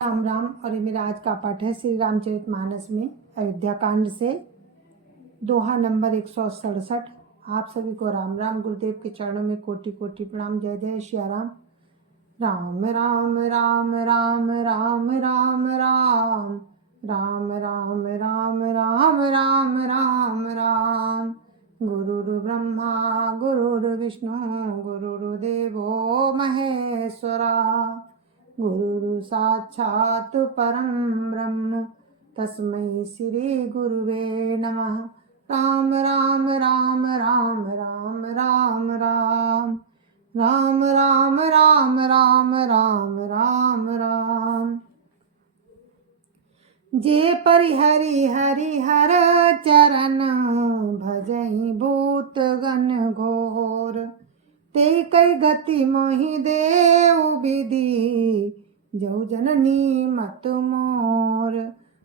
राम राम। और ये मेरा आज का पाठ है श्री रामचरितमानस में अयोध्या कांड से दोहा नंबर 167। आप सभी को राम राम। गुरुदेव के चरणों में कोटि कोटि प्रणाम। जय जय सिया राम। राम राम राम राम राम राम राम राम राम राम राम राम राम राम। गुरुर् ब्रह्मा गुरुर्विष्णु गुरुर्देवो महेश्वरा। गुरु साक्षात् परं ब्रह्म तस्मै श्री गुरुवे नमः। राम राम राम राम राम राम राम राम राम राम राम राम राम राम। जे परिहरि हरिहर चरण भजहि भूत गण घोर। ते कई गति मोहि देव विधि जौ जननी मत मोर।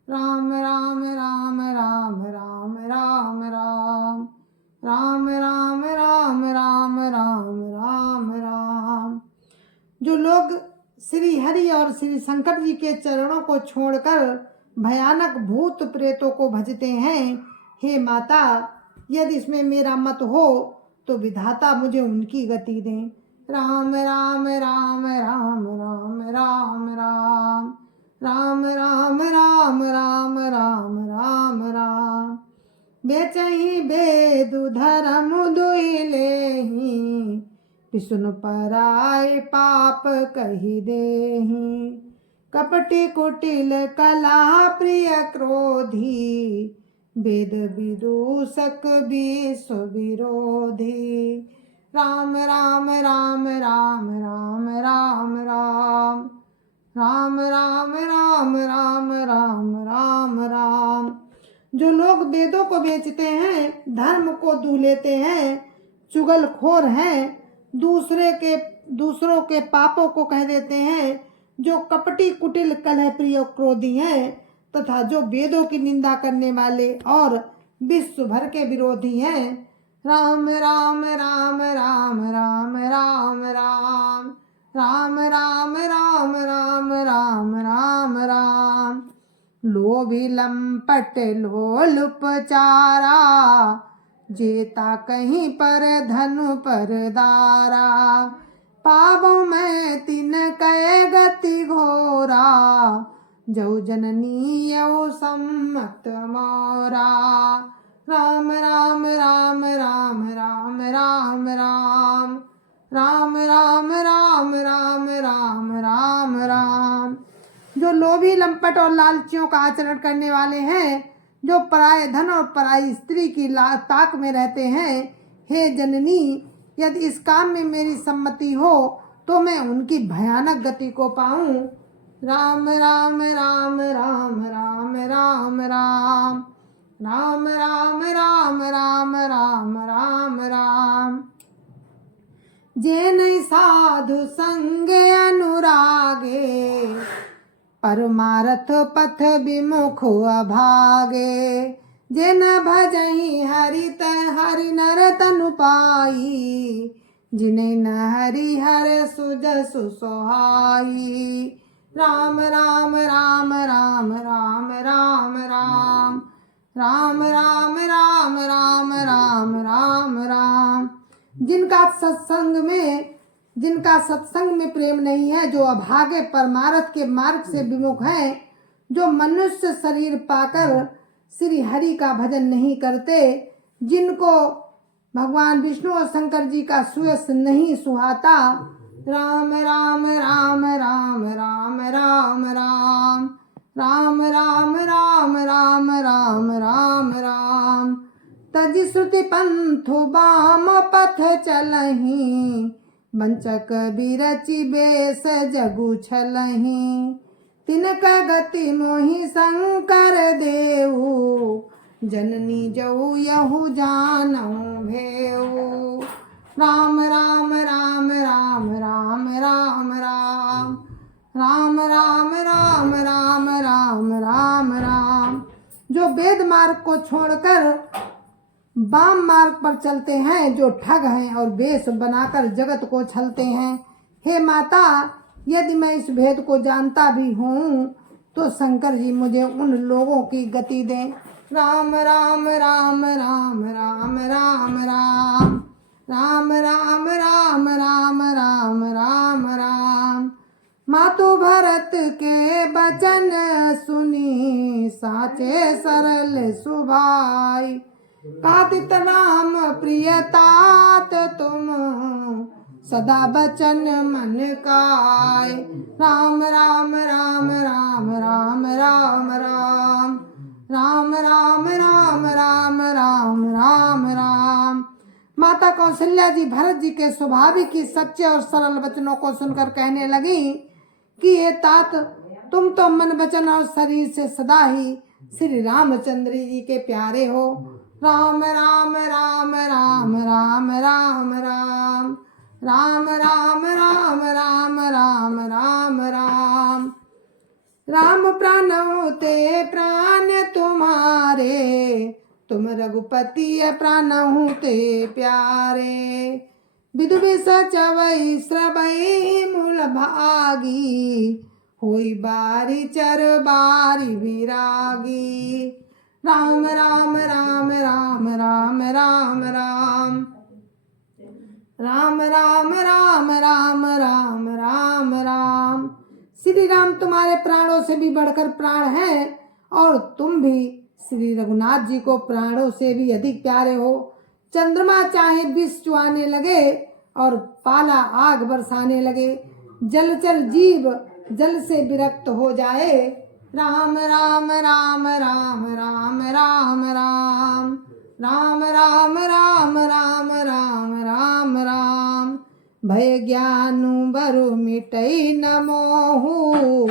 राम राम राम राम राम राम राम राम राम राम राम राम राम राम। जो लोग श्री हरि और श्री शंकर जी के चरणों को छोड़कर भयानक भूत प्रेतों को भजते हैं, हे माता, यदि इसमें मेरा मत हो तो विधाता मुझे उनकी गति दें। राम राम राम राम राम राम राम राम राम राम राम राम राम राम। बेचहि बेदु धर्म दुहि लेहि विष्णु पराय पाप कहि देहि। कपटि कुटिल कला प्रिय क्रोधी वेद विदूषक विश्व विरोधी। राम राम राम राम राम राम राम राम राम राम राम राम राम राम। जो लोग वेदों को बेचते हैं, धर्म को दूह लेते हैं, चुगलखोर हैं, दूसरों के पापों को कह देते हैं, जो कपटी कुटिल कलह प्रिय क्रोधी हैं, तथा जो वेदों की निंदा करने वाले और विश्व भर के विरोधी हैं। राम राम राम राम राम राम राम राम राम राम राम राम राम राम। लोभी लंपट लोलुप चारा जेता कहीं पर धनु पर दारा। पावों में तिन कै गति घोरा जौ जननी यौ सम्मत मोरा। राम राम राम राम राम राम राम राम राम राम राम राम राम राम। जो लोभी लंपट और लालचियों का आचरण करने वाले हैं, जो पराये धन और पराई स्त्री की ताक में रहते हैं, हे जननी, यदि इस काम में मेरी सम्मति हो तो मैं उनकी भयानक गति को पाऊं। राम राम राम राम राम राम राम राम राम राम राम राम राम राम। जे नहीं साधु संग अनुरागे परमारथ पथ विमुख अभागे। जे न भजहि हरि नर तनु पाई जिन्हें न हरि हर सुजसु सोहाई। राम राम राम राम राम राम राम राम राम राम राम राम राम राम। जिनका सत्संग में प्रेम नहीं है, जो अभागे परमार्थ के मार्ग से विमुख हैं, जो मनुष्य शरीर पाकर श्री हरि का भजन नहीं करते, जिनको भगवान विष्णु और शंकर जी का सुयश नहीं सुहाता। राम राम राम राम राम राम राम राम राम राम राम राम राम राम। तजि श्रुति पंथु बाम पथ चलहि वंचक बिरचि बेस जगु छलहि। तिनका गति मोहि शंकर देऊ जननी जौ यहु जानऊ भेऊ। राम राम राम राम राम राम राम राम राम राम राम राम राम राम। जो वेद मार्ग को छोड़कर वाम मार्ग पर चलते हैं, जो ठग हैं और वेश बनाकर जगत को छलते हैं, हे माता, यदि मैं इस भेद को जानता भी हूँ तो शंकर जी मुझे उन लोगों की गति दें। राम राम राम राम राम राम राम राम राम राम राम राम राम राम। मातु भरत के बचन सुनी साचे सरल सुभाई। कातित राम प्रिय तात तुम सदा बचन मन काय। राम राम राम राम राम राम राम राम राम राम राम राम राम राम। माता कौशल्या जी भरत जी के स्वाभाविक ही सच्चे और सरल वचनों को सुनकर कहने लगी कि ये तात, तुम तो मन वचन और शरीर से सदा ही श्री रामचंद्र जी के प्यारे हो। राम राम राम राम राम राम राम राम राम राम राम राम राम राम। राम प्राणों ते प्राण तुम्हारे, तुम रघुपति प्राणों ते प्यारे। विदु विष चवई श्रवई मूल भागी, होई बारी चर बारी विरागी। राम राम राम राम राम राम राम राम राम राम राम राम राम राम। श्री राम तुम्हारे प्राणों से भी बढ़कर प्राण हैं और तुम भी श्री रघुनाथ जी को प्राणों से भी अधिक प्यारे हो। चंद्रमा चाहे विष चुआने लगे और पाला आग बरसाने लगे, जलचर जीव जल से विरक्त हो जाए। राम राम राम राम राम राम राम राम राम राम राम राम राम राम। भय ज्ञानु बरु मिटई न मोहु,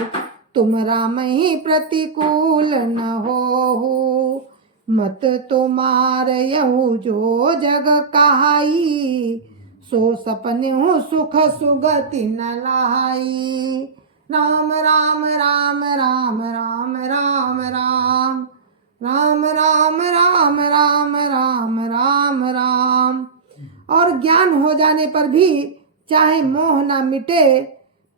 तुम राम ही प्रतिकूल न होहु। मत तुम्हार यहु जो जग कहाई, सो सपने सुख सुगति न लाई। राम राम राम राम राम राम राम राम राम राम राम राम राम राम। और ज्ञान हो जाने पर भी चाहे मोह ना मिटे,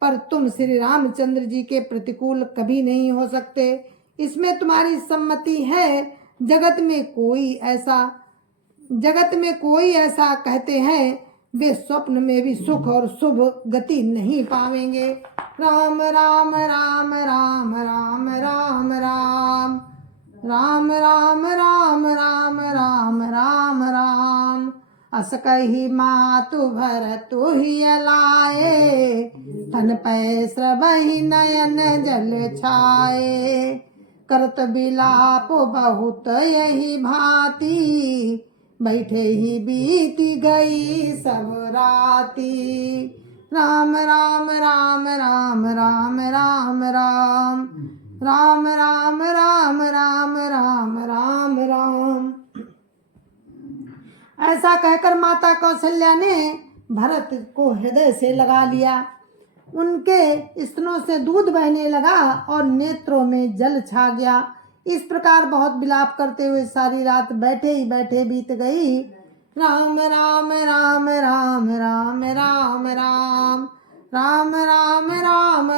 पर तुम श्री रामचंद्र जी के प्रतिकूल कभी नहीं हो सकते, इसमें तुम्हारी सम्मति है। जगत में कोई ऐसा कहते हैं, वे स्वप्न में भी सुख और शुभ गति नहीं पावेंगे। राम राम राम राम राम राम राम राम राम राम राम राम राम राम। अस कही मातु भरतु हिय लाए, तन पै श्रवहि नयन जल छाए। करत बिलाप बहुत यही भांति, बैठे ही बीती गई सब राती। राम राम राम राम राम राम राम राम राम राम राम राम राम राम। ऐसा कहकर माता कौशल्या ने भरत को हृदय से लगा लिया। उनके स्तनों से दूध बहने लगा और नेत्रों में जल छा गया। इस प्रकार बहुत विलाप करते हुए सारी रात बैठे ही बैठे बीत गई। राम राम राम राम राम राम राम राम राम राम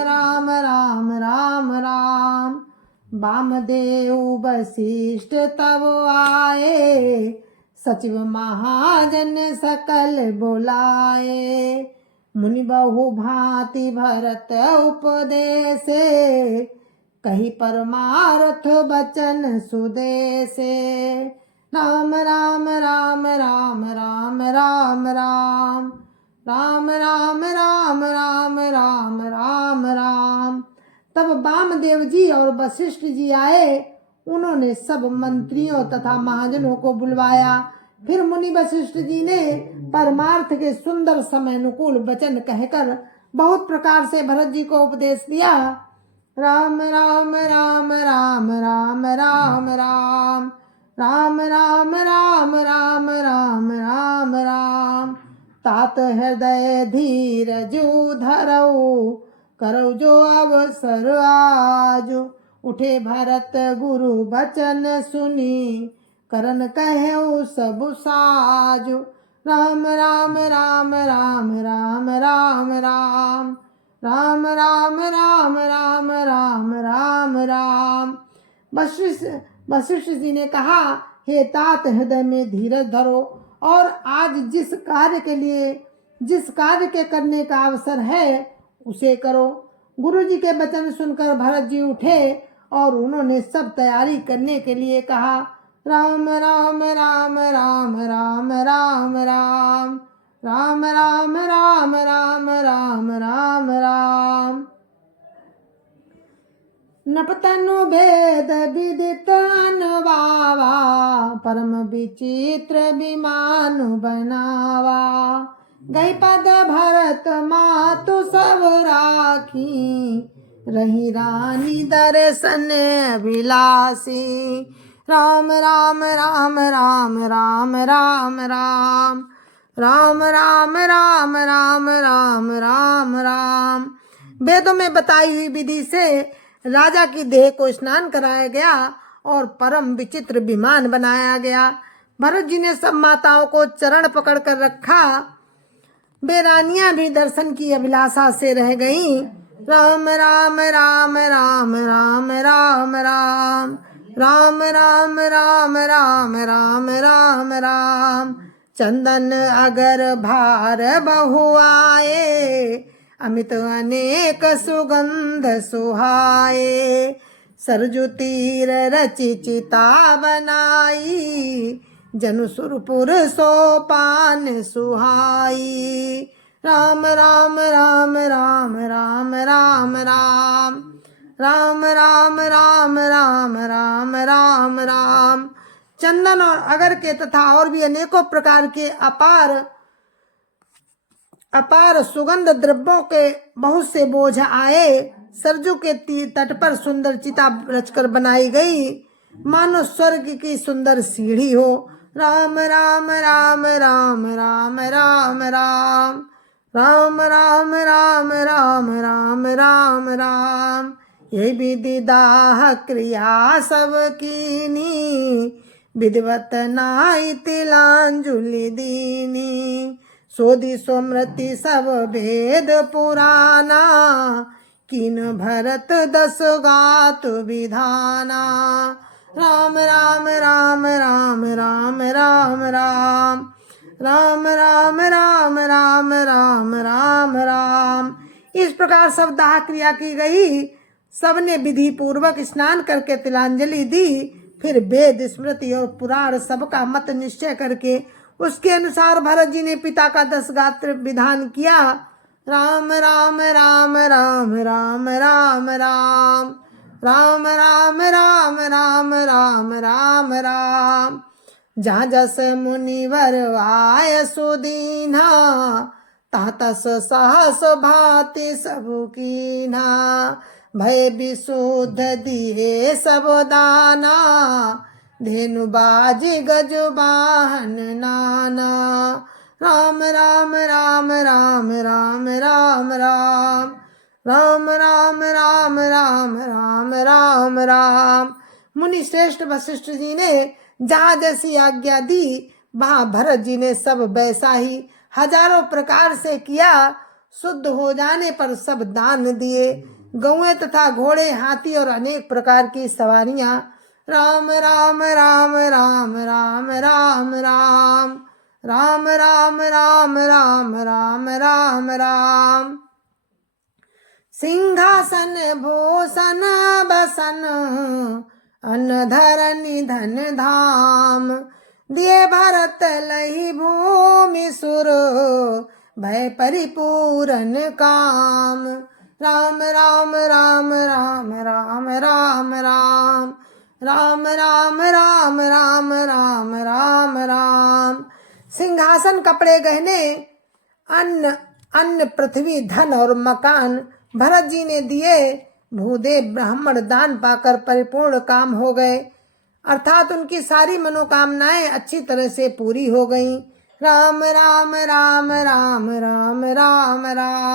राम राम राम राम। वामदेव वशिष्ठ तब आए, सचिव महाजन सकल बुलाए। मुनि बहु भांति भरत उपदेशे, कही परमार्थ बचन सुदेशे। राम राम राम राम राम राम राम राम राम राम राम राम राम राम। तब वामदेव जी और वशिष्ठ जी आए। उन्होंने सब मंत्रियों तथा महाजनों को बुलवाया। फिर मुनि वशिष्ठ जी ने परमार्थ के सुंदर समय अनुकूल वचन कहकर बहुत प्रकार से भरत जी को उपदेश दिया। राम राम राम राम राम राम राम राम राम राम राम राम राम राम। तात हृदय धीरजु धरऊ, करऊ जो अवसर आज। उठे भरत गुरु बचन सुनी, करन कहऊ सब साजु। राम राम राम राम राम राम राम राम राम राम राम राम राम राम। वशिष्ठ जी ने कहा, हे तात, हृदय में धीरज धरो और आज जिस कार्य के करने का अवसर है उसे करो। गुरु जी के वचन सुनकर भरत जी उठे और उन्होंने सब तैयारी करने के लिए कहा। राम राम राम राम राम राम राम राम राम राम राम राम राम राम। नपतनु भेद विदित अनुभावा, परम विचित्र विमान बनावा। गई पद भरत मातु सब राखी, रही रानी दर्शन अभिलाषी। राम राम राम राम राम राम राम राम राम राम राम राम राम राम। वेदों में बताई हुई विधि से राजा की देह को स्नान कराया गया और परम विचित्र विमान बनाया गया। भरत जी ने सब माताओं को चरण पकड़ कर रखा। वे रानियां भी दर्शन की अभिलाषा से रह गईं। राम राम राम राम राम राम राम राम राम राम राम राम राम राम। चंदन अगर भार बहु आए, अमित अनेक सुगंध सुहाए। सरजू तीर रचि चिता बनाई, जनु सुरपुर सोपान सुहाई। राम राम राम राम राम राम राम राम राम राम राम राम राम राम। चंदन और अगर के तथा और भी अनेकों प्रकार के अपार सुगंध द्रव्यों के बहुत से बोझ आए। सरजू के तट पर सुंदर चिता रचकर बनाई गई, मानो स्वर्ग की सुंदर सीढ़ी हो। राम राम राम राम राम राम राम राम राम राम राम राम राम राम। ये विधि दाह क्रिया सब कीनी, विधिवत नाई तिलांजलि दीनी। सोदी सोमृति सब भेद पुराना, कीन भरत दस गात विधाना। राम राम राम राम राम राम राम राम राम राम राम राम राम राम। इस प्रकार सब दाह क्रिया की गई। सबने विधि पूर्वक स्नान करके तिलांजलि दी। फिर वेद स्मृति और पुराण सबका मत निश्चय करके उसके अनुसार भरत जी ने पिता का 10 गात्र विधान किया। राम राम राम राम राम राम राम राम राम राम राम राम राम राम। जहाँ जस मुनिवर आय सुदीना, तहाँ तस सहस भाति सब कीना। भय विशुद्ध दिए सब दाना, धेनु बाजी गज वाहन नाना। राम राम राम राम राम राम राम राम राम राम राम राम राम राम। मुनि श्रेष्ठ वशिष्ठ जी ने जहाँ जैसी आज्ञा दी, वहाँ भरत जी ने सब वैसा ही हजारों प्रकार से किया। शुद्ध हो जाने पर सब दान दिए, गौएं तथा घोड़े, हाथी और अनेक प्रकार की सवारियां। राम राम राम राम राम राम राम राम राम राम राम राम राम राम। सिंहासन भूषण बसन, अन्न धरनी धन धाम। दिए भरत लही भूमि सुर, भय परिपूरन काम। राम राम राम राम राम राम राम राम राम राम राम राम राम राम। सिंहासन, कपड़े, गहने, अन्न पृथ्वी, धन और मकान भरत जी ने दिए। भूदेव ब्राह्मण दान पाकर परिपूर्ण काम हो गए, अर्थात उनकी सारी मनोकामनाएं अच्छी तरह से पूरी हो गईं। राम राम राम राम राम राम राम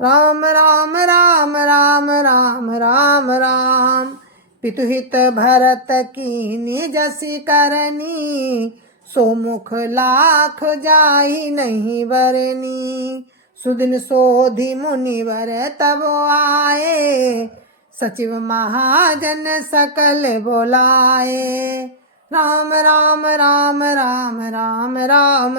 राम राम राम राम राम राम राम। पितुहित भरत कीनी जसी करनी, सो मुख लाख जाहि नहीं बरनी। सुदिन सोधि मुनिवर तब आए, सचिव महाजन सकल बोलाए। राम राम राम राम राम राम राम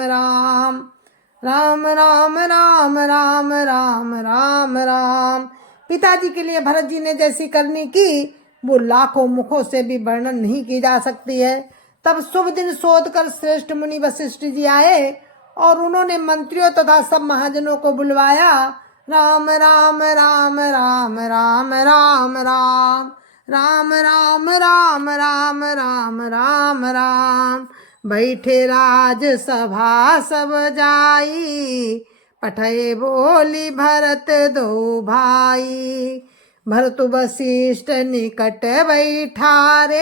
राम राम राम राम राम राम राम। पिताजी के लिए भरत जी ने जैसी करनी की वो लाखों मुखों से भी वर्णन नहीं की जा सकती है। तब शुभ दिन शोध कर श्रेष्ठ मुनि वशिष्ठ जी आए और उन्होंने मंत्रियों तथा सब महाजनों को बुलवाया। राम राम राम राम राम राम राम राम राम राम राम राम राम राम। बैठे राज सभा सब जाई, पठय बोली भरत दो भाई। भरत वशिष्ठ निकट बैठारे,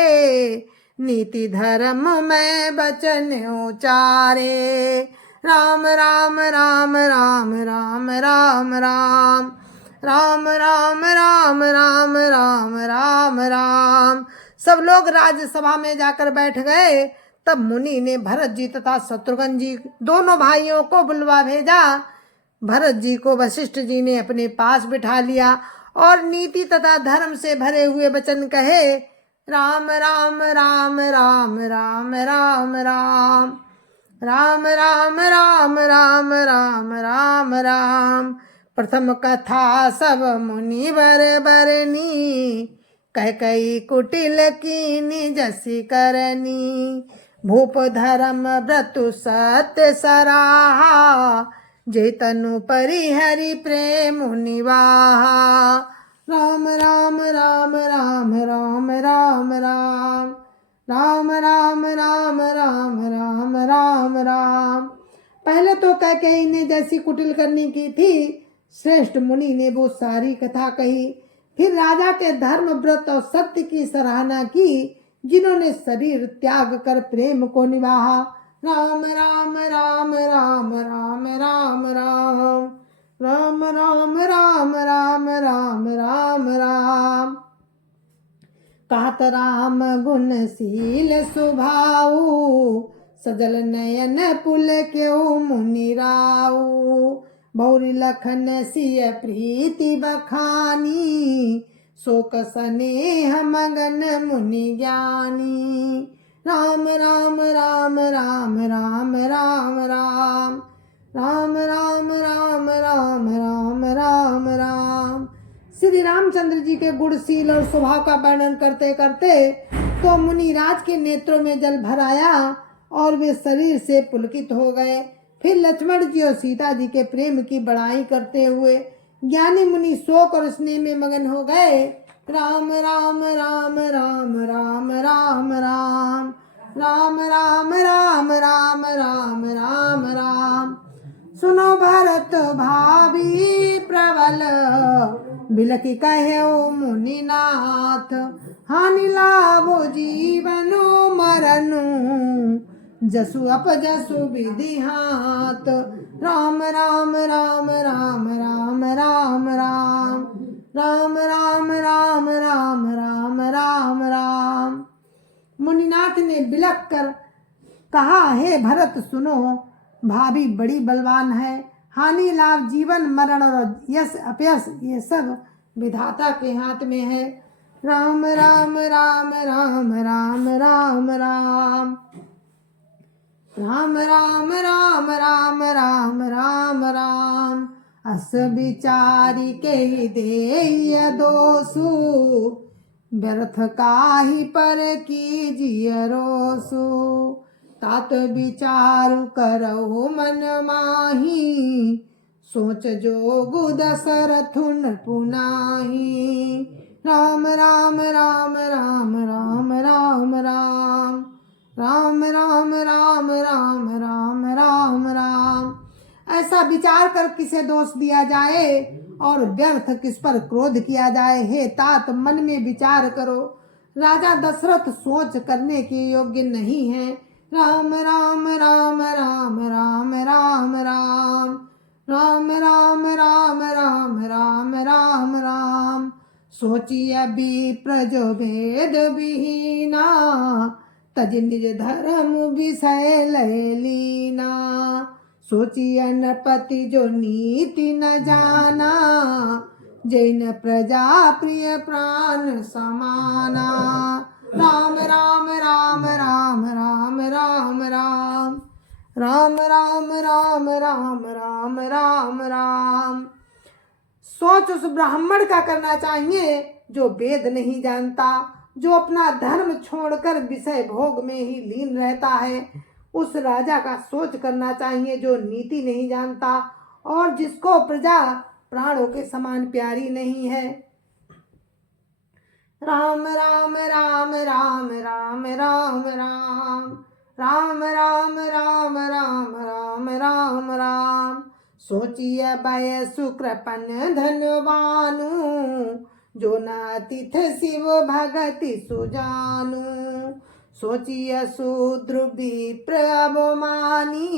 नीति धर्म में बचन उचारे। राम राम राम राम राम राम राम राम राम राम राम राम राम राम। सब लोग राज्यसभा में जाकर बैठ गए। तब मुनि ने भरत जी तथा शत्रुघ्न जी दोनों भाइयों को बुलवा भेजा। भरत जी को वशिष्ठ जी ने अपने पास बिठा लिया और नीति तथा धर्म से भरे हुए वचन कहे। राम राम राम राम राम राम राम राम राम राम राम राम राम राम। प्रथम कथा सब मुनि बर बरनी, कह कई कुटिल कीनी जसी करनी। भूप धर्म व्रतु सत्य सराहा, जे तनु परिहरि प्रेम निवाहा। राम राम राम राम राम राम राम राम राम राम राम राम राम राम। पहले तो कैकेयी ने जैसी कुटिल करनी की थी, श्रेष्ठ मुनि ने वो सारी कथा कही। फिर राजा के धर्म व्रत और सत्य की सराहना की, जिन्होंने शरीर त्याग कर प्रेम को निभाहा। राम राम राम राम राम राम राम राम राम राम राम राम राम राम। कहत राम गुणशील सुभाऊ, सजल नयन पुल क्यों मुनि राऊ। बौरी लखन सिय प्रीति बखानी, शोक स्नेह मगन मुनि ज्ञानी। राम राम राम राम राम राम राम राम राम राम राम राम राम राम। श्री रामचंद्र जी के गुणशील और स्वभाव का वर्णन करते करते तो मुनिराज के नेत्रों में जल भर आया और वे शरीर से पुलकित हो गए। फिर लक्ष्मण जी और सीता जी के प्रेम की बड़ाई करते हुए ज्ञानी मुनि शोक और स्नेह में मगन हो गए। राम राम राम राम राम राम राम राम राम राम राम राम राम राम। सुनो भरत भाभी प्रबल, बिलखि कहो मुनिनाथ। हानि लाभो जीवनो मरनु, जसु अपजसु विधि हाथ। राम राम राम राम राम राम राम राम राम राम राम राम राम राम। मुनिनाथ ने बिलख कर कहा, हे भरत सुनो, भाभी बड़ी बलवान है। हानि लाभ जीवन मरण और यश अपयश ये सब विधाता के हाथ में है। राम राम राम राम राम राम राम राम राम राम राम राम राम राम। अस विचारी के देय दोषु, व्यर्थ काहि पर कीजिए रोसु। तात विचारु करहु मन माही, सोच जोगु दशरथुन पुनाही। राम राम राम राम राम राम राम राम राम राम राम राम राम राम। ऐसा विचार कर किसे दोष दिया जाए और व्यर्थ किस पर क्रोध किया जाए। हे तात, मन में विचार करो, राजा दशरथ सोच करने के योग्य नहीं है। राम राम राम राम राम राम राम राम राम राम राम राम राम राम। सोचिए विप्र जो भेद विहीना, तज निज धर्म विषय लय लीना। सोचिए नरपति जो नीति न जाना, जैन प्रजा प्रिय प्राण समाना। राम राम राम राम राम राम राम राम राम राम राम राम राम राम। सोच उस ब्राह्मण का करना चाहिए जो वेद नहीं जानता, जो अपना धर्म छोड़कर विषय भोग में ही लीन रहता है। उस राजा का सोच करना चाहिए जो नीति नहीं जानता और जिसको प्रजा प्राणों के समान प्यारी नहीं है। राम राम राम राम राम राम राम राम राम राम राम राम राम राम। सोचिए भय सुकृपन धनवानु, जो न तिथ शिव भगति सुजानु। सोचिए शूद्र विप्र अवमानी,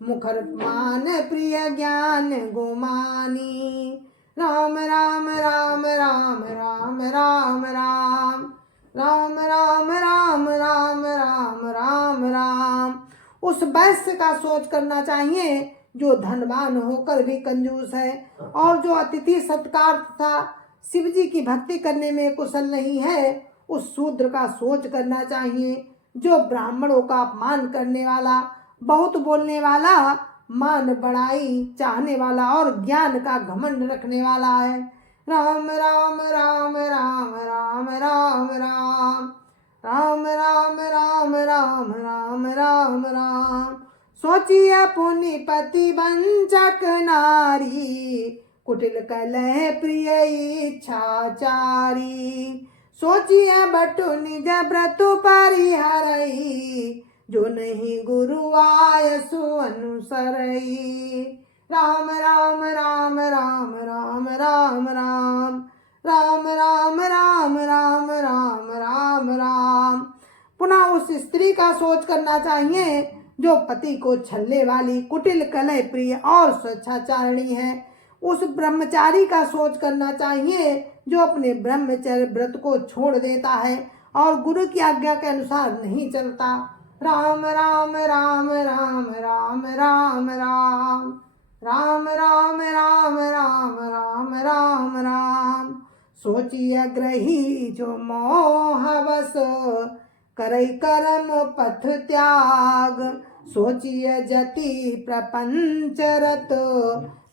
मुखर मान प्रिय ज्ञान गुमानी। राम राम राम राम राम राम राम राम राम राम राम राम राम राम। उस वैश्य का सोच करना चाहिए जो धनवान होकर भी कंजूस है और जो अतिथि सत्कार तथा शिव जी की भक्ति करने में कुशल नहीं है। उस शूद्र का सोच करना चाहिए जो ब्राह्मणों का अपमान करने वाला, बहुत बोलने वाला, मान बढ़ाई चाहने वाला और ज्ञान का घमंड रखने वाला है। राम राम राम राम राम राम राम राम राम राम राम राम राम राम। सोचिए पुनिपति वंचक नारी, कुटिल कलह प्रिय इच्छाचारी। सोचिए बटु निज व्रत परिहरई, जो नहीं गुरु आयसु अनुसरई। राम राम राम राम राम राम राम राम राम राम राम राम राम राम। पुनः उस स्त्री का सोच करना चाहिए जो पति को छलने वाली, कुटिल कलह प्रिय और स्वेच्छाचारिणी है। उस ब्रह्मचारी का सोच करना चाहिए जो अपने ब्रह्मचर्य व्रत को छोड़ देता है और गुरु की आज्ञा के अनुसार नहीं चलता। राम राम राम राम राम राम राम राम राम राम राम राम राम राम। सोचिए ग्रही जो मोहवश, करई कर्म पथ त्याग। सोचिए जति प्रपंचरत,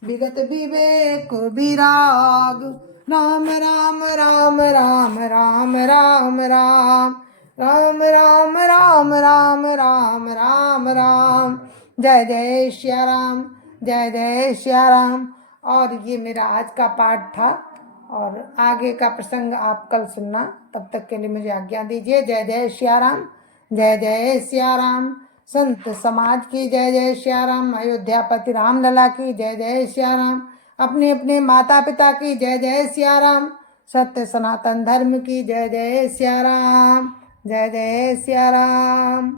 विगत विवेक विराग। राम राम राम राम राम राम राम राम राम राम राम राम राम राम। जय जय श्या राम, जय जय श्या राम। और ये मेरा आज का पाठ था और आगे का प्रसंग आप कल सुनना। तब तक के लिए मुझे आज्ञा दीजिए। जय जय श्या राम, जय जय श्या राम। संत समाज की जय जय श्या राम। अयोध्यापति रामलला की जय जय श्या राम। अपने अपने माता पिता की जय जय श्या राम। सत्य सनातन धर्म की जय जय श्या राम, जय जय श्या राम।